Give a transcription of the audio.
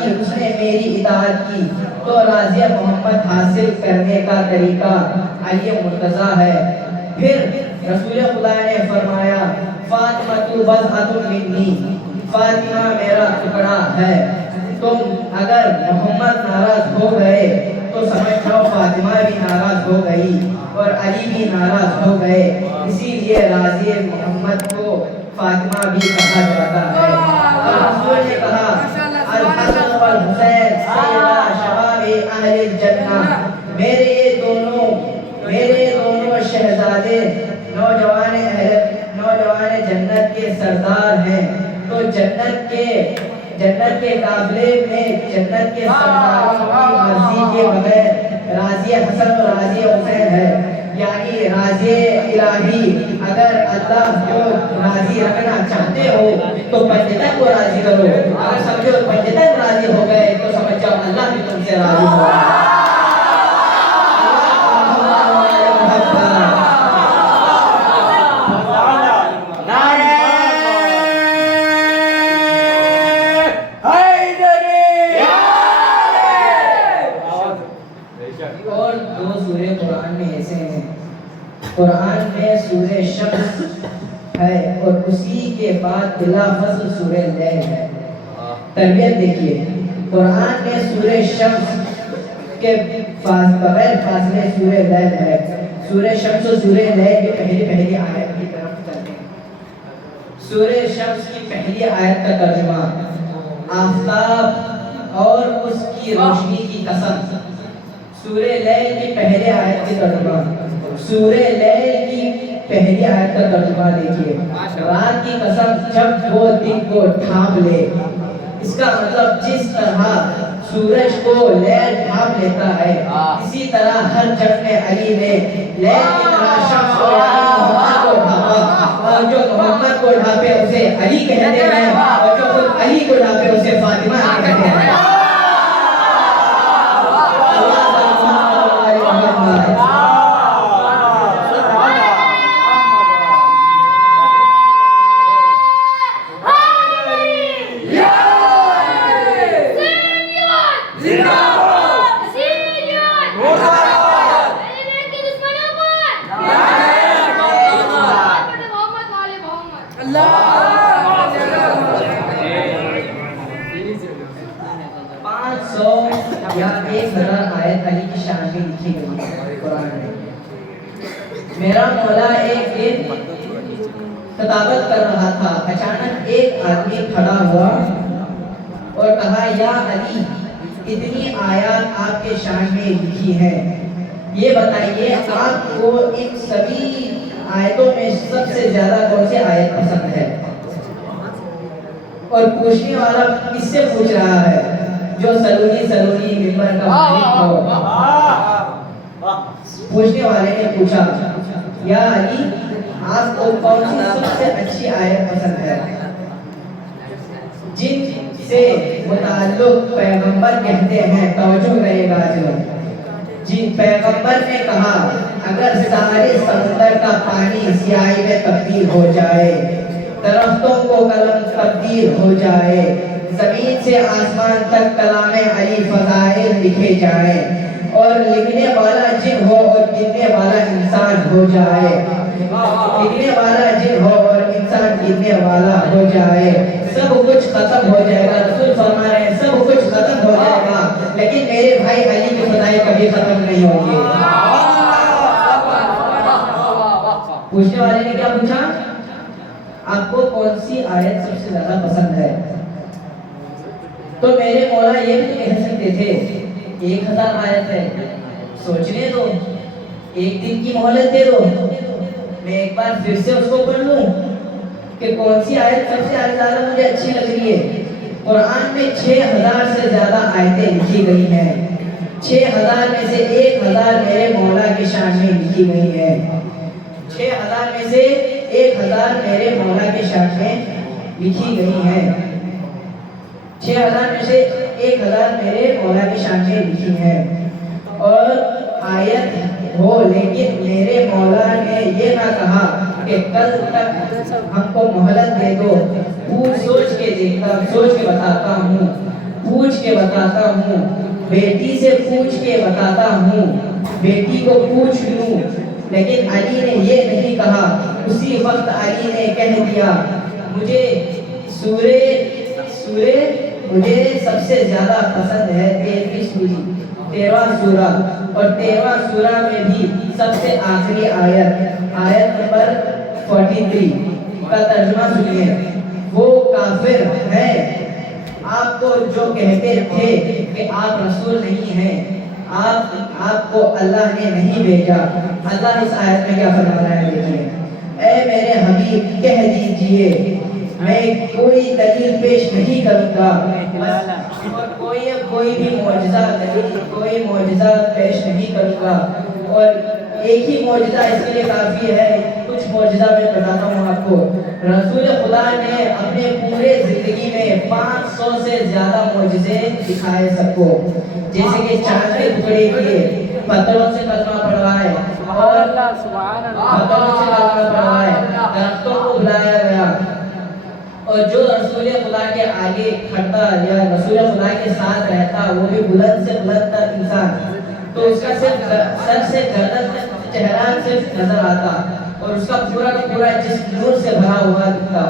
کی اس نے میری اطاعت کی تو راضی محمد حاصل کرنے کا طریقہ علی مرتضیٰ ہے۔ پھر رسول خدا نے فرمایا فاطمہ تو بضعۃ منی، فاطمہ میرا ٹکڑا ہے۔ تم اگر محمد ناراض ہو گئے تو سمجھ جاؤ فاطمہ بھی ناراض ہو گئی اور علی بھی ناراض ہو گئے، اسی لیے راضی محمد کو فاطمہ بھی کہا جاتا ہے۔ اور رسول نے کہا الحسن والحسین سیدا شباب اہل الجنہ، میرے دونوں شہزادے نوجوان جنت کے سردار ہیں۔ تو جنت کے قافلے میں جنت کے سرداروں کی مرضی کے بغیر راضی حسن اور راضی حسین ہے، یعنی راضی الہی اگر اللہ کو راضی رکھنا چاہتے ہو تو پنجتن کو راضی کرو، اگر سمجھو پنجتن راضی ہو گئے تو سمجھ جاؤ اللہ بھی تم سے راضی ہو گیا۔ اور دو سورے قرآن میں ایسے ہیں، قرآن میں سورہ شمس ہے اور اسی کے بعد بلا فصل سورہ لیل ہے۔ تربیت دیکھیے، قرآن میں سورہ شمس کے بغیر فاصلے سورہ لیل ہے۔ سورہ شمس و سورہ لیل کی پہلی آیت کی طرف چلتے ہیں۔ سورہ شمس کی پہلی آیت کا ترجمہ آفتاب اور اس کی روشنی کی قسم۔ سورہ لیل کی پہلی آیت کی ترجمہ، سورہ لیل کی پہلی آیت کا ترجمہ دیکھیے، رات کی قسم جب وہ دن کو ڈھانپ لے۔ اس کا مطلب جس طرح سورج کو لیل ڈھانپ لیتا ہے اسی طرح ہر جنگ میں علی نے لیل کی طرح شمس کو محمد کو ڈھانپا، اور جو محمد کو ڈھانپے اسے علی کہتے ہیں اور جو خود علی کو ڈھانپے اسے فاطمہ کہتے ہیں۔ یا 1000 آیت علی کی شان میں لکھی گئی ہے قرآن میں۔ میرا مولا ایک دن خطابت کر رہا تھا، اچانک ایک آدمی کھڑا ہوا اور کہا یا علی اتنی آیات آپ کے شان میں لکھی ہیں، یہ بتائیے آپ کو ان سبھی آیتوں میں سب سے زیادہ کون سی آیت پسند ہے؟ اور پوچھنے والا کس سے پوچھ رہا ہے؟ جو سلونی ممبر کا مالک ہو۔ پوچھنے والے نے پوچھا یا علی آپ کو کون سی سب سے اچھی آیت پسند ہے جن سے متعلق پیغمبر کہتے ہیں؟ توجہ کرے گا جی، پیغمبر نے کہا اگر سارے سمندر کا پانی سیاہی میں تبدیل ہو جائے، درختوں کو قلم تبدیل ہو جائے، زمین سے آسمان تک کلام علی فضائل لکھے جائیں اور لکھنے والا جن ہو اور گننے والا انسان ہو جائے، لکھنے والا جن ہو اور انسان گننے والا ہو جائے، سب کچھ ختم ہو جائے گا۔ رسول فرما رہے ہیں سب کچھ ختم ہو جائے گا لیکن میرے بھائی علی کی فضائل کبھی ختم نہیں ہوں گے۔ پوچھنے والے نے کیا پوچھا؟ آپ کو کون سی آیت سب سے زیادہ پسند ہے؟ تو میرے مولا یہ بھی کہہ سکتے تھے 1000 آیت ہے، سوچنے دو، ایک دن کی مہلت دے دو، میں ایک بار پھر سے اس کو پڑھ لوں کہ کون سی آیت سب سے زیادہ مجھے اچھی لگ رہی ہے۔ قرآن میں 6000 سے زیادہ آیتیں لکھی گئی ہیں، 6000 میں سے 1000 میرے مولا کی شان میں لکھی گئی ہے، 6000 میں سے 1000 میرے مولا کی شان میں لکھی گئی ہے، 6000 میں سے 1000 میرے مولا کی شان میں لکھی ہے۔ اور آیت ہو لیکن میرے مولا نے یہ نہ کہا کہ کل تک ہم کو مہلت دے دو، سوچ کے بتاتا ہوں، پوچھ کے بتاتا ہوں، بیٹی سے پوچھ کے بتاتا ہوں، بیٹی کو پوچھ لوں۔ لیکن علی نے یہ نہیں کہا، اسی وقت علی نے کہہ دیا مجھے سورے مجھے سب سے زیادہ پسند ہے 13واں سورہ، اور 13واں سورہ میں بھی سب سے آخری آیت نمبر 43 کا ترجمہ سنیے۔ وہ کافر ہے آپ کو جو کہتے تھے کہ آپ رسول نہیں ہیں، آپ کو اللہ نے نہیں بھیجا۔ اللہ اس آیت میں کیا فرما رہا ہے دیکھیے، اے میرے حبیب کہہ دیجئے میں کوئی دلیل پیش نہیں کروں گا، اور کوئی بھی معجزہ پیش نہیں کروں گا، اور ایک ہی معجزہ اس کے لیے کافی ہے۔ کچھ معجزہ میں بتاتا ہوں آپ کو۔ رسول خدا نے اپنے پورے زندگی میں 500 سے زیادہ معجزے دکھائے سب کو، جیسے کہ چاند کے ٹکڑے کیے، پتھروں سے کلمہ پڑھوائے، اور پتھروں سے کلمہ پڑھوائے، درختوں کو بلایا گیا، اور جو رسول خدا کے آگے کھڑتا یا رسول خدا کے ساتھ رہتا وہ بھی بلند سے بلند تر انسان، تو اس کا صرف سر سے گردن تک چہرہ صرف نظر آتا، اور اس کا پورا کا پورا جسم نور سے بھرا ہوا دکھتا۔